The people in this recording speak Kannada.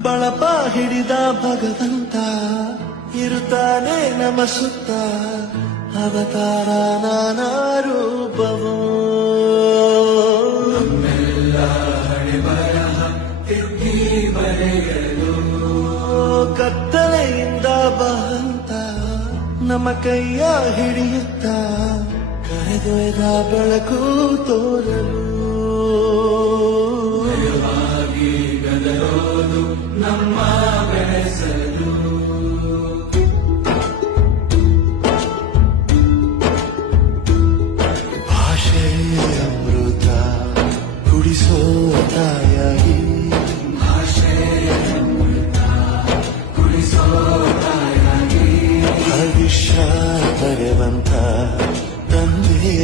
ಬಳಪ ಹಿಡಿದ ಭಗವಂತ ಇರುತ್ತಾನೆ ನಮ್ಮ ಸುತ್ತ ಅವತಾರ ನಾನಾ ರೂಪವೋ ನಮ್ಮೆಲ್ಲ ಹಣೆಬರಹ ತಿದ್ದಿ ಬರೆಯಲು ಕತ್ತಲೆಯಿಂದ ಬಹಂತ ನಮ್ಮ ಕೈಯ ಹಿಡಿಯುತ್ತ ಕರೆದೊಯ್ದ ಬೆಳಕು ತೋರಲು ಗದರೋದು ನಮ್ಮ ಬೆಳೆಸಲು ಭಾಷೆ ಅಮೃತ ಕುಡಿಸೋ ತಾಯಿ ಭಾಷೆ ಅಮೃತ ಕುಡಿಸೋ ತಾಯಾಗಿ ಭವಿಷ್ಯ ಭಗವಂತ ತಂದೆ